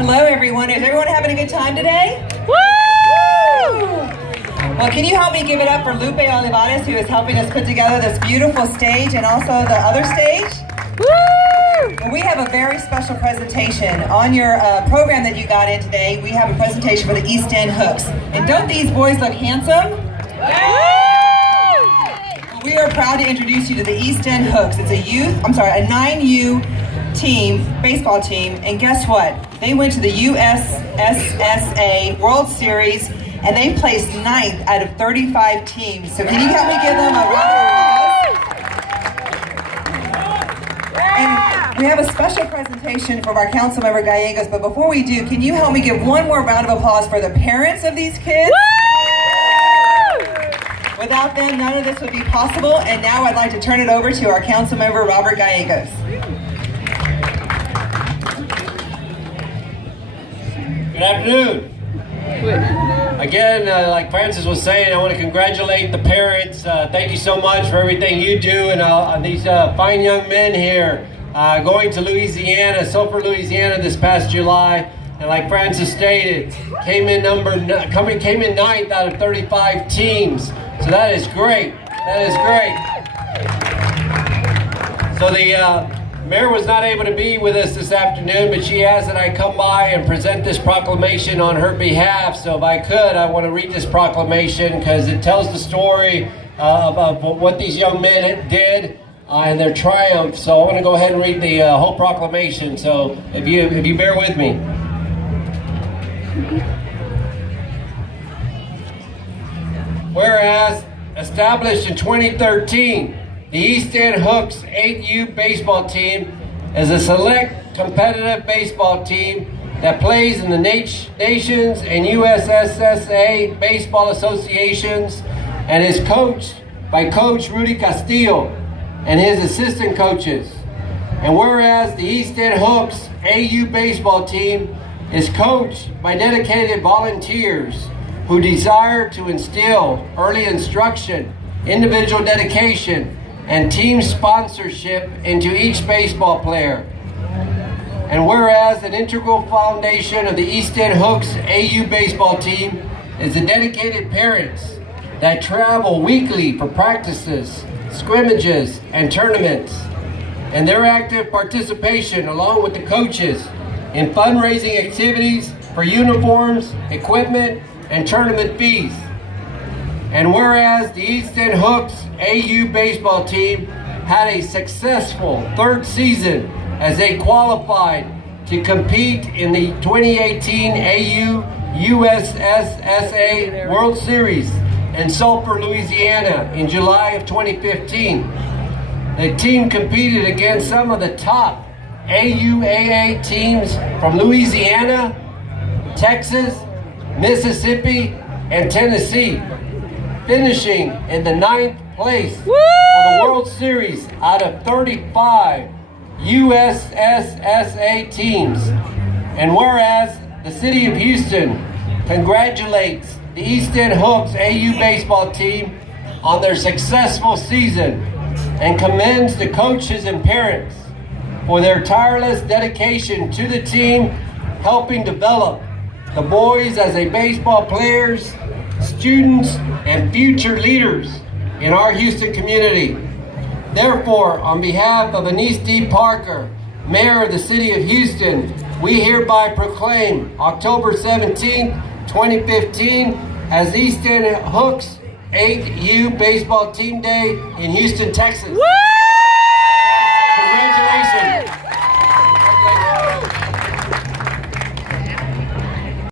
Hello, everyone. Is everyone having a good time today? Woo! Well, can you help me give it up for Lupe Olivares, who is helping us put together this beautiful stage and also the other stage? Woo! Well, we have a very special presentation. On your program that you got in today, we have a presentation for the East End Hooks. And don't these boys look handsome? Well, we are proud to introduce you to the East End Hooks. It's a 9U team, baseball team, and guess what? They went to the USSSA World Series and they placed 9th out of 35 teams. So can you help me give them a round of applause? And we have a special presentation from our Councilmember Gallegos, but before we do, can you help me give one more round of applause for the parents of these kids? Without them, none of this would be possible. And now I'd like to turn it over to our Councilmember, Robert Gallegos. Good afternoon. Again, like Francis was saying, I want to congratulate the parents. Thank you so much for everything you do, and these fine young men here going to Louisiana, Sulphur, Louisiana this past July. And like Francis stated, came in 9th out of 35 teams. So that is great. That is great. So the Mayor was not able to be with us this afternoon, but she asked that I come by and present this proclamation on her behalf. So if I could, I want to read this proclamation because it tells the story of what these young men did and their triumph. So I want to go ahead and read the whole proclamation. So if you bear with me. Whereas, established in 2013, the East End Hooks 8U baseball team is a select competitive baseball team that plays in the Nations and USSSA baseball associations and is coached by Coach Rudy Castillo and his assistant coaches. And whereas the East End Hooks AU baseball team is coached by dedicated volunteers who desire to instill early instruction, individual dedication, and team sponsorship into each baseball player. And whereas an integral foundation of the East End Hooks AU baseball team is the dedicated parents that travel weekly for practices, scrimmages, and tournaments, and their active participation along with the coaches in fundraising activities for uniforms, equipment, and tournament fees. And whereas the East End Hooks AU baseball team had a successful third season as they qualified to compete in the 2018 AU USSSA World Series in Sulphur, Louisiana in July of 2015. The team competed against some of the top AUAA teams from Louisiana, Texas, Mississippi, and Tennessee, finishing in the 9th place for the World Series out of 35 USSSA teams. And whereas the City of Houston congratulates the East End Hooks AU baseball team on their successful season and commends the coaches and parents for their tireless dedication to the team, helping develop the boys as a baseball players, students, and future leaders in our Houston community. Therefore, on behalf of Anise D. Parker, Mayor of the City of Houston, we hereby proclaim October 17th, 2015 as East End Hooks 8U Baseball Team Day in Houston, Texas. Woo!